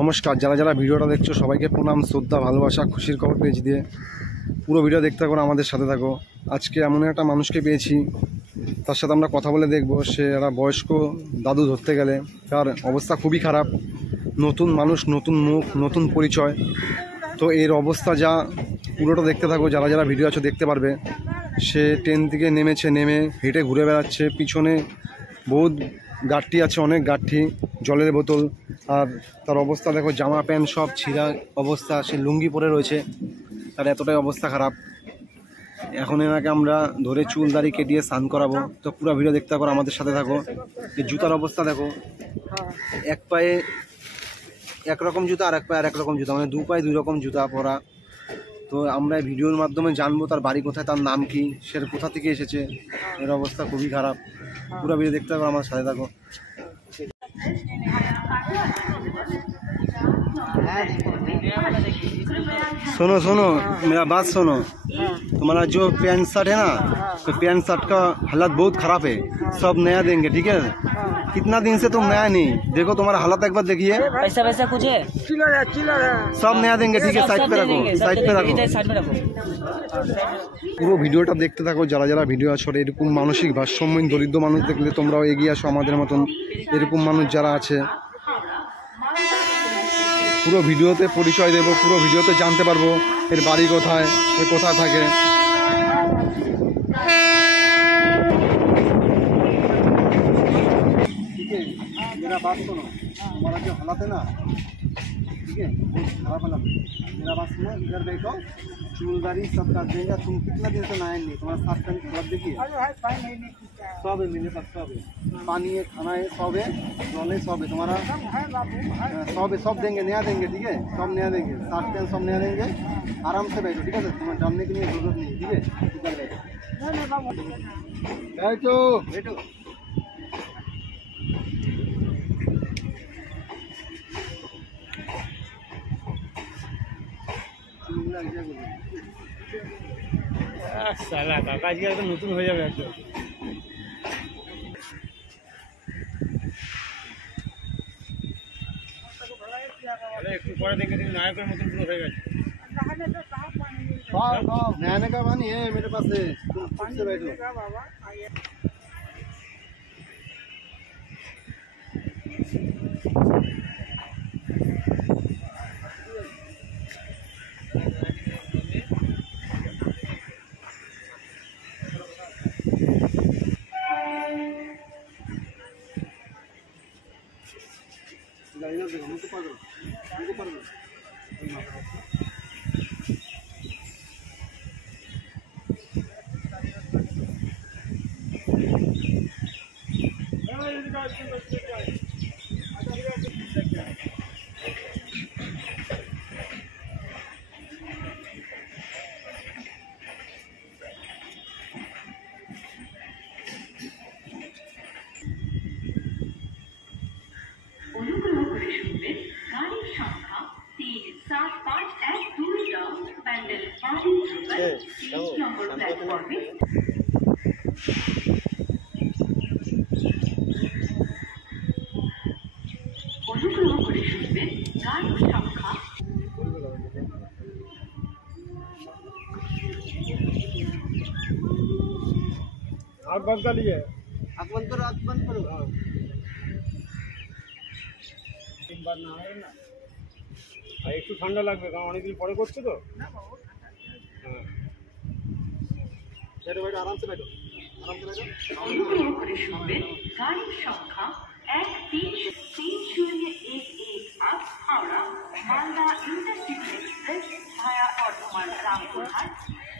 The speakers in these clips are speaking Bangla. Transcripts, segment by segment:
নমস্কার, যারা যারা ভিডিওটা দেখছো সবাইকে প্রণাম, শ্রদ্ধা, ভালোবাসা, খুশির খবর পেজ দিয়ে পুরো ভিডিও দেখতে থাকো, আমাদের সাথে থাকো। আজকে এমন একটা মানুষকে পেয়েছি, তার সাথে আমরা কথা বলে দেখব। সে একটা বয়স্ক দাদু ধরতে গেলে, তার অবস্থা খুবই খারাপ। নতুন মানুষ, নতুন মুখ, নতুন পরিচয়। তো এর অবস্থা যা, পুরোটা দেখতে থাকো। যারা যারা ভিডিও আছে দেখতে পারবে। সে ট্রেন থেকে নেমেছে, নেমে হেঁটে ঘুরে বেড়াচ্ছে। পিছনে বহুত গাঠি আছে, অনেক গাঠি, জলের বোতল। আর তার অবস্থা দেখো, জামা প্যান্ট সব ছিঁড়া অবস্থা। সে লুঙ্গি পরে রয়েছে, তার এতটাই অবস্থা খারাপ। এখন এনাকে আমরা ধরে চুল দাড়ি কেটিয়ে স্নান করাবো। তো পুরো ভিডিও দেখতে থাকো, আমাদের সাথে থাকো। এই জুতার অবস্থা দেখো, এক পায়ে একরকম জুতা, আর এক পায়ে আর এক রকম জুতা, মানে দু পায়ে দুই রকম জুতা পরা। তো আমরা ভিডিওর মাধ্যমে জানবো তার বাড়ি কোথায়, তার নাম কি, সে কোথা থেকে এসেছে। এর অবস্থা খুবই খারাপ। পুরো ভিডিও দেখতে থাকো, আমার সাথে থাকো। सुनो सुनो, मेरा बात सुनो। तुम्हारा जो पैंट शर्ट है ना, तो पैंट शर्ट का हालत बहुत खराब है। सब नया देंगे, ठीक है। कितना दिन से तुम नया नहीं, देखो तुम्हारा हालत एक बार देखिए। पैसा वैसा कुछ है? सब नया देंगे, ठीक है। साइड पे रखो, साइड पे रखो। পুরো ভিডিওটা দেখতে থাকো। যারা যারা ভিডিও আছে, এরকম মানসিক ভারসাম্যহীন দরিদ্র মানুষ দেখলে তোমরাও এগিয়ে আসো আমাদের মতন। এরকম মানুষ যারা আছে, পুরো ভিডিওতে পরিচয় দেবো, পুরো ভিডিওতে জানতে পারবো এর বাড়ি কোথায়, এ কোথায় থাকে। मेरा बात सुनो, हमारा जो हालत है ना, ठीक है, बहुत खराब हालत है। मेरा बात सुनो, इधर बैठो, चूलदारी सब कर देगा। तुम कितना दिन से नहाए नहीं, तुम्हारा साथ पैंट हालत देखिए। सब है मेरे पास, सब है, पानी है, खाना है, सब है, जल है, सब है तुम्हारा, सब है, सब देंगे, नया देंगे, ठीक है। सब नया देंगे, साथ पैंट सब नया देंगे। आराम से बैठो, ठीक है। तुम्हें डरने की जरूरत नहीं, ठीक है। बैठो बैठो। साला काका जी का नतून हो जाए एकदम। একটু পরে দেখে তুমি নায়কের মতন পুরো হয়ে গেছে। नहाने का पानी है मेरे पास है, तुम पानी से बैठो। অনুগ্রহ করে শুনবেন গাড়ির সংখ্যা 3751 রাউন্ড প্যান্ডেল 3 নম্বর প্ল্যাটফর্মে। অনুগ্রহ করে শুনবেন গাড়ির সংখ্যা। आग बंद कर लिए, आँख बंद करो, आँख बंद करो। তিনবার না হয় না, আর একটু ঠান্ডা লাগবে, কারণ অনেকদিন পরে করছে তো। হ্যাঁ, बैठो बैठो, आराम से बैठो, आराम से बैठो। অনুগ্রহ করে শুনবেন গাড়ির সংখ্যা 133011 হাওড়া মালদা ইন্টারসিটি এক্সপ্রেস ভায়া বর্ধমান রামপুরহাট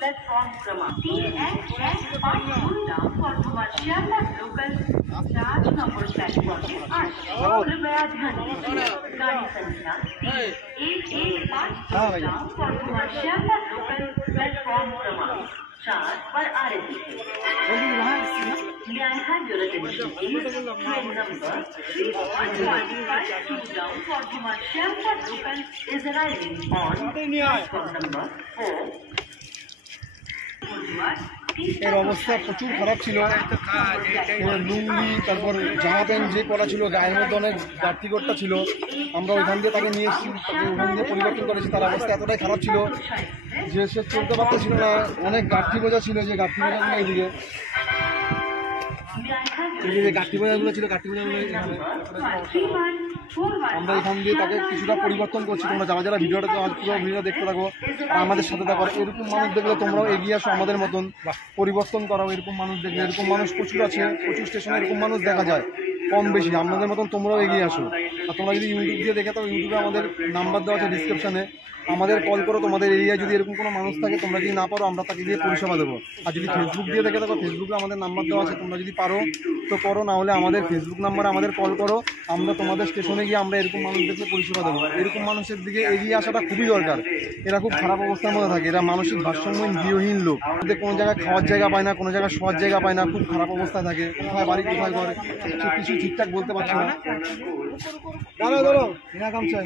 प्लेटफॉर्म क्रमांक 3152 Ram Bardhaman Sealdah local 4 number platform में आज कृपया ध्यान दीजिए। गाड़ी संख्या 1152 राम बर्धमान शियालदह लोकल प्लेटफॉर्म क्रमांक 4 पर आ रही है। May I have your attention please? Train number 3152 down Bardhaman Shiamda local is arriving on platform number 4. এর অবস্থা প্রচুর খারাপ ছিল। এর লুঙ্গি, তারপর জামা প্যান্ট যে পরা ছিল, গায়ের মধ্যে অনেক গার্তিকটটা ছিল। আমরা ওইখান দিয়ে তাকে নিয়ে এসেছি, তাকে ওখান দিয়ে পরিবর্তন করেছি। তার অবস্থা এতটাই খারাপ ছিল যে সে চলতে পারতেছিল না। অনেক গাঁঠি বোঝা ছিল, যে গাঁঠি বোঝাগুলো এইদিকে, এই যে গাঁঠি বোঝাগুলো ছিল, গাঁঠি বোঝাগুলো আমরা এখান দিয়ে তাকে কিছুটা পরিবর্তন করছি। তোমরা যারা যারা ভিডিওটা পুরো ভিডিও দেখতে থাকো আর আমাদের সাথে থাকো। এরকম মানুষ দেখলে তোমরাও এগিয়ে আসো, আমাদের মতন পরিবর্তন করাও। এরকম মানুষ দেখলে, এরকম মানুষ প্রচুর আছে, প্রচুর স্টেশনে এরকম মানুষ দেখা যায় কম বেশি। আমাদের মতন তোমরাও এগিয়ে আসো। আর তোমরা যদি ইউটিউব দিয়ে দেখে থাকো, ইউটিউবে আমাদের নাম্বার দেওয়া আছে ডিসক্রিপশানে, আমাদের কল করো। তোমাদের এরিয়ায় যদি এরকম কোনো মানুষ থাকে, তোমরা যদি না পারো, আমরা তাকে গিয়ে পরিষেবা দেবো। আর যদি ফেসবুক দিয়ে দেখে থাকো, ফেসবুকে আমাদের নাম্বার দেওয়া আছে, তোমরা যদি পারো তো করো, না হলে আমাদের ফেসবুক নাম্বারে আমাদের কল করো। আমরা তোমাদের স্টেশনে গিয়ে আমরা এরকম মানুষদেরকে পরিষেবা দেবো। এরকম মানুষের দিকে এগিয়ে আসাটা খুবই দরকার। এরা খুব খারাপ অবস্থার মধ্যে থাকে, এরা মানসিক ভারসাম্যহীন গৃহহীন লোক। এদের কোনো জায়গায় খাওয়ার জায়গা পায় না, কোনো জায়গায় শোয়ার জায়গা পায় না, খুব খারাপ অবস্থায় থাকে। কোথায় বাড়ি, কোথায় ঘর, সব কিছু ঠিকঠাক বলতে পারছে না। দাঁড়ো দাঁড়ো, বিনা কাম চাই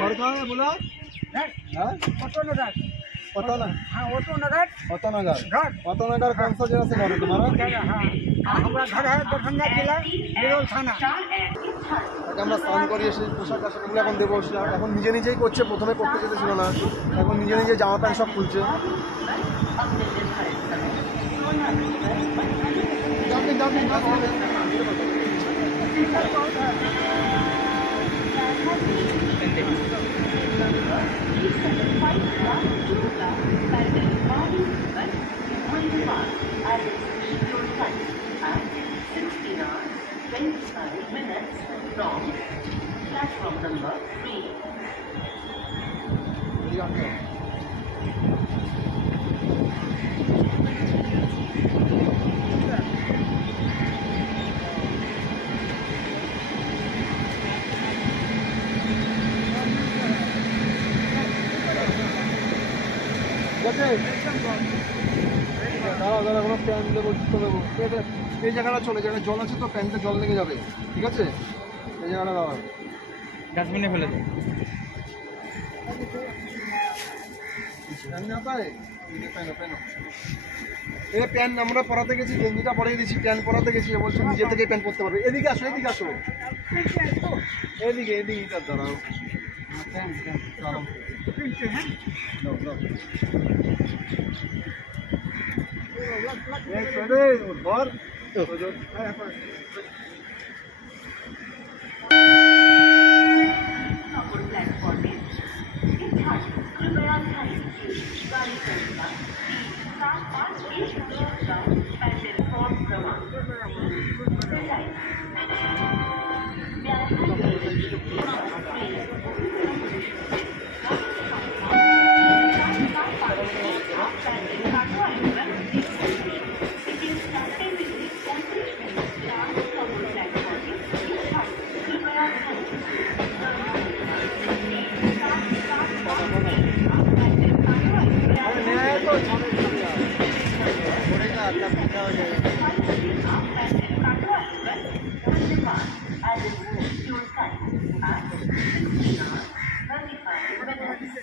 घर कहाँ है बोला? ऑटोनगर कौन सा जगह से घर है तुम्हारा? हमारा घर है दरभंगा जिला बिरौल थाना। আমরা স্নান করি, এসে পোশাক আশাকগুলো এখন দেবো। এখন নিজে নিজেই করছে, প্রথমে করতে যেতেছিল না, এখন নিজে নিজে জামা প্যান্ট সব খুলছে। Platform number 3. দাঁড়া দাঁড়া, কোনো প্যান্ট দেবো, জুতো দেবো। এই জায়গাটা চলে, যেখানে জল আছে তো প্যান্টে জল লেগে যাবে, ঠিক আছে? এই জায়গাটা দাঁড়া, ডাস্টবিনে ফেলে দেয়। এই প্যান্ট আমরা পরাতে গেছি, গেঞ্জিটা পরিয়ে দিচ্ছি, প্যান্ট পরাতে গেছি, বলছি নিজে থেকে প্যান্ট পরতে পারবে। এদিকে আসো, এদিকে আসো, এদিকে এদিকে, এটা দাঁড়াও। प्लेटफॉर्म में कृपया ध्यान दीजिए गाड़ी संख्या 751 का प्लेटफॉर्म क्रमांक प्लेटफॉर्म नंबर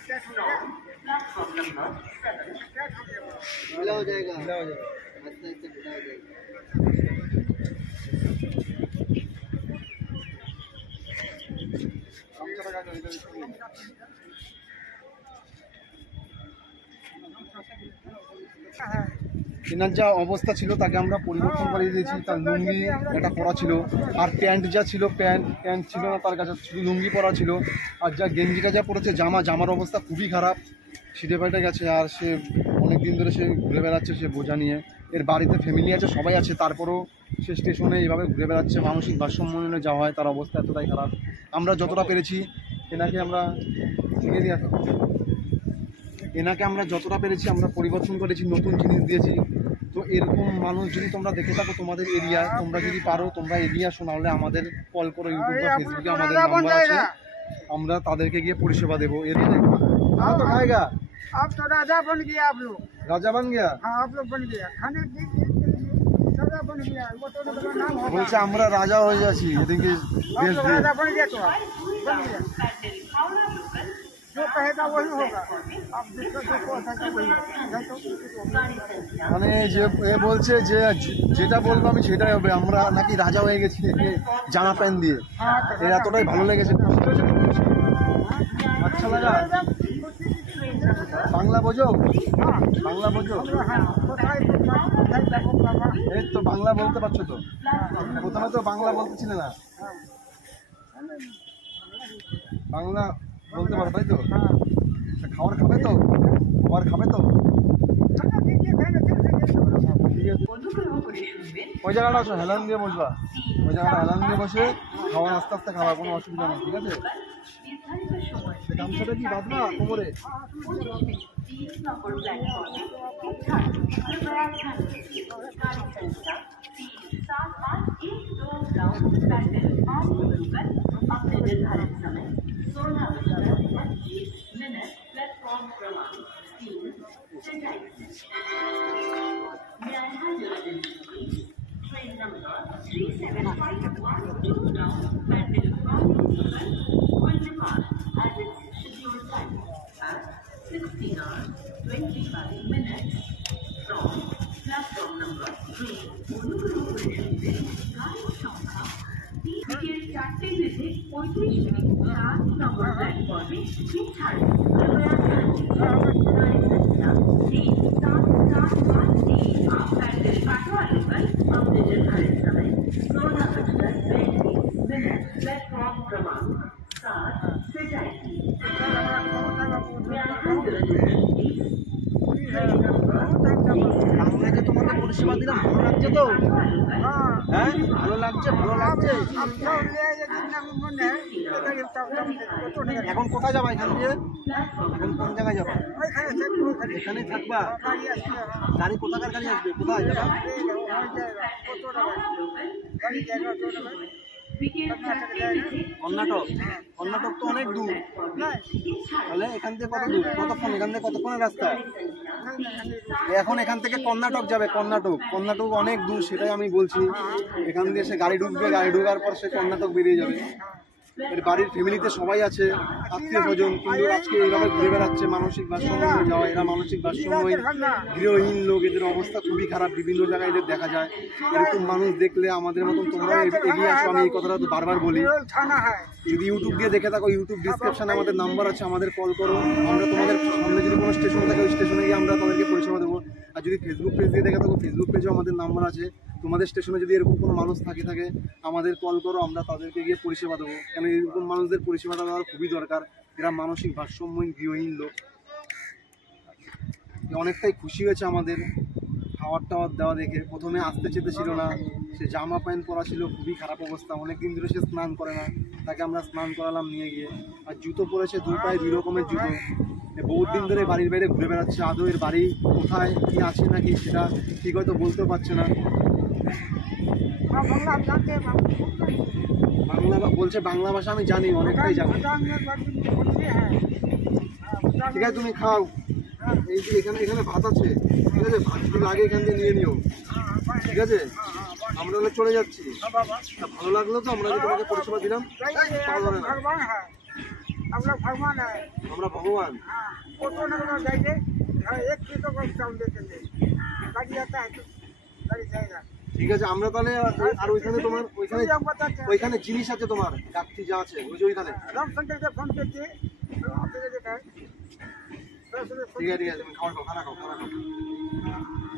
7 ढीला हो जाएगा, ढीला हो जाएगा, आस्ते आस्ते ढीला हो जाएगा। এনার যা অবস্থা ছিল তাকে আমরা পরিবর্তন করিয়ে দিয়েছি। তার লুঙ্গি একটা পরা ছিল, আর প্যান্ট যা ছিল, প্যান্ট ছিল না তার কাছে, শুধু লুঙ্গি পরা ছিল। আর যা গেঞ্জিটা যা পড়েছে, জামার অবস্থা খুবই খারাপ, ছিটে ফাটে গেছে। আর সে অনেক দিন ধরে সে ঘুরে বেড়াচ্ছে, সে বোঝা নিয়ে। এর বাড়িতে ফ্যামিলি আছে, সবাই আছে, তারপরেও সে স্টেশনে এইভাবে ঘুরে বেড়াচ্ছে। মানসিক ভারসাম্যহীন যাওয়া হয়, তার অবস্থা এতটাই খারাপ। আমরা যতটা পেরেছি এনাকে আমরা শিখে দিয়ে এনাকে আমরা যতটা পেরেছি আমরা পরিবর্তন করেছি, নতুন জিনিস দিয়েছি। তো এরকম মানুষ যদি তোমরা দেখে থাকো তোমাদের এরিয়ায়, তোমরা যদি পারো তোমরা এগিয়ে আসো, নাহলে আমাদের কল করো, ইউটিউব বা ফেসবুকে আমাদের নাম্বার আছে, আমরা তাদেরকে গিয়ে পরিষেবা দেবো। এর তো খায়গা अब तो राजा बन गया आप लोग। রাজা বান গিয়া, हाँ आप लोग बन गया, खाने की राजा बन गया, वो तो नाम होगा। বলছে আমরা রাজা হয়ে যাচ্ছি এদিকে आप দেশ लोग দিয়ে। राजा बन गया तो बन गया। जो कहेगा वही होगा आप जिसका जो कहेगा वही होगा মানে যে এ বলছে যে যেটা বলবো আমি সেটাই হবে, আমরা নাকি রাজা হয়ে গেছি জামা প্যান্ট দিয়ে। हाँ এর এতটাই ভালো লেগেছে। আচ্ছা লাগা বাংলা বোঝো, বাংলা বোঝো? हाँ कोথায় যাবো বাবা এই তো বাংলা বলতে পারছো তো? প্রথমে তো বাংলা বলতেছিলে না, বাংলা বলতে পারো তাই তো? हाँ খাবার খাবে তো? খাবার খাবে তো? अच्छा ठीक है ঠিক আছে। অনুগ্রহ করে শুনবেন ওই জায়গাটা আসো, হেলান দিয়ে বসবা, ওই জায়গাটা হেলান দিয়ে বসে খাবার আস্তে আস্তে খাওয়া, কোনো অসুবিধা নেই, ঠিক আছে? নির্ধারিত সময় গামছাটা কি বাঁধবা কোমরে? 3 নম্বর প্ল্যাটফর্মে उठान कृपया ध्यान दीजिए गाड़ी संख्या 3781 ग्राउंड पैंडल 5 किलोमीटर अपने निर्धारित समय 16:25 प्लेटफॉर्म क्रमांक 3 से जाएगी। May I have your attention please? Train number 37512 ground pandal 5 kilometer will depart at its scheduled time at 16:25 from platform number 3 অনুগ্রহ করে শুনবেন গাড়ির সংখ্যা বিকেল 4টে বেজে 35 মিনিট 7 নম্বর প্ল্যাটফর্মে নির্ধারিত গাড়ি সংখ্যা 3775 पैदल काटवा लोकल अपने निर्धारित समय 16:20 प्लेटफॉर्म क्रमांक 7 से जाएगी। আপনাকে তোমাকে পরিষেবা দিলাম, ভালো লাগছে তো? হ্যাঁ ভালো লাগছে, ভালো লাগছে। अब जो ले ये जितना मन है ये तब तो नहीं এখন কোথায় যাবা এখান দিয়ে? এখন কোন জায়গায় যাবা? ওই খানে সে পুরো খালি এখানেই থাকবা? গাড়ি আসছে গাড়ি কোথাকার গাড়ি আসবে, কোথায় যাবা? এই হয়ে যায়গা কত টাকা গাড়ি জায়গা তো টাকা কর্ণাটক? কর্ণাটক তো অনেক দূর, তাহলে এখান থেকে কত দূর, কতক্ষণ, এখান থেকে কতক্ষণের রাস্তা? এখন এখান থেকে কর্ণাটক যাবে, কর্ণাটক, কর্ণাটক অনেক দূর, সেটাই আমি বলছি। এখান দিয়ে সে গাড়ি ঢুকবে, গাড়ি ঢোকার পর সে কর্ণাটক বেরিয়ে যাবে। এর বাড়ির ফ্যামিলিতে সবাই আছে, আত্মীয় স্বজন, কিন্তু আজকে এইভাবে ঘুরে বেড়াচ্ছে মানসিক ভারসাম্য হয়ে যাওয়া। এরা মানসিক ভারসাম্যহীন গৃহহীন লোক, এদের অবস্থা খুবই খারাপ, বিভিন্ন জায়গায় এদের দেখা যায়। এরকম মানুষ দেখলে আমাদের মতন তোমরাও এগিয়ে আসো, আমি এই কথাটা তো বারবার বলি। थाना है যদি ইউটিউব দিয়ে দেখে থাকো, ইউটিউব ডিসক্রিপশনে আমাদের নাম্বার আছে, আমাদের কল করো। আমরা তোমাদের সামনে যদি কোনো স্টেশন থাকে ওই স্টেশনে গিয়ে আমরা তাদেরকে পরিষেবা দেবো। আর যদি ফেসবুক পেজ দিয়ে দেখে থাকো, ফেসবুক পেজেও আমাদের নাম্বার আছে। তোমাদের স্টেশনে যদি এরকম কোনো মানুষ থাকে আমাদের কল করো, আমরা তাদেরকে গিয়ে পরিষেবা দেবো। কেন এরকম মানুষদের পরিষেবাটা দেওয়ার খুবই দরকার। এরা মানসিক ভারসাম্যহীন গৃহহীন লোক। অনেকটাই খুশি হয়েছে আমাদের খাবার টাবার দেওয়া দেখে। প্রথমে আসতে চেতে ছিল না, সে জামা প্যান্ট পরা ছিল, খুবই খারাপ অবস্থা, অনেকদিন ধরে সে স্নান করে না, তাকে আমরা স্নান করালাম নিয়ে গিয়ে। আর জুতো পরেছে, 2 পায়ে 2 রকমের জুতো। বহুত দিন ধরে বাড়ির বাইরে ঘুরে বেড়াচ্ছে, আদৌ এর বাড়ি কোথায় কি আছে নাকি সেটা ঠিক হয়তো বলতেও পারছে না। हाँ बंगला आप जानते हैं বাংলা বলছে, বাংলা ভাষা আমি জানি, অনেকটাই জানি। भूटान में बोलते हैं ঠিক আছে তুমি খাও, এই যে এখানে এখানে ভাত আছে, ঠিক আছে? ভাত যদি লাগে এখান থেকে নিয়ে নিও, ঠিক আছে? আমরা হলে চলে যাচ্ছি। তা ভালো লাগলো তো আমরা যে তোমাকে পরিষেবা দিলাম? भगवान है हम लोग भगवान है আমরা ভগবান। हाँ फोटो नगर जाइए एक किलो को चावल देते हैं गाड़ी आता है तो गाड़ी जाएगा ঠিক আছে, আমরা তাহলে আর ওইখানে তোমার ওইখানে জিনিস আছে তোমার কাকটি যা আছে ওই যে ওইখানে। रामशंकर के फोन पे किए आपने देखा है ঠিক আছে, ঠিক আছে, তুমি খাওয়া খাও, খানা খাও, খানা খাও।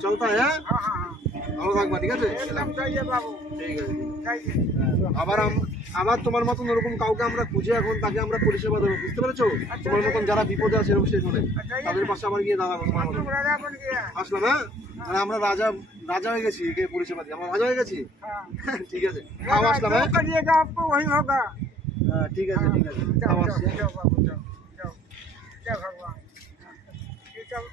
চলতা হ্যাঁ, हाँ हाँ हाँ ভালো থাকবা, ঠিক আছে? एकदम जाइए बाबू ঠিক আছে। जाइए আবার তোমার মতন ওরকম কাউকে আমরা খুঁজে এখন তাকে আমরা পরিষেবা দেবো, বুঝতে পেরেছো? তোমার মতন যারা বিপদে আছে এরকম স্টেশনে, তাদের পাশে আবার গিয়ে দাঁড়াবো তোমার মতন। तुम राजा बन गया আসলাম হ্যাঁ, মানে আমরা রাজা হয়ে গেছি, একে পরিষেবা দিয়ে আমরা রাজা হয়ে গেছি। हाँ ঠিক আছে, খাও, আসলাম হ্যাঁ। जो करिएगा आपको वही होगा ঠিক আছে, ঠিক আছে, খাও, जाओ আসছি। जाओ बाबू जाओ जाओ जय भगवान ये सब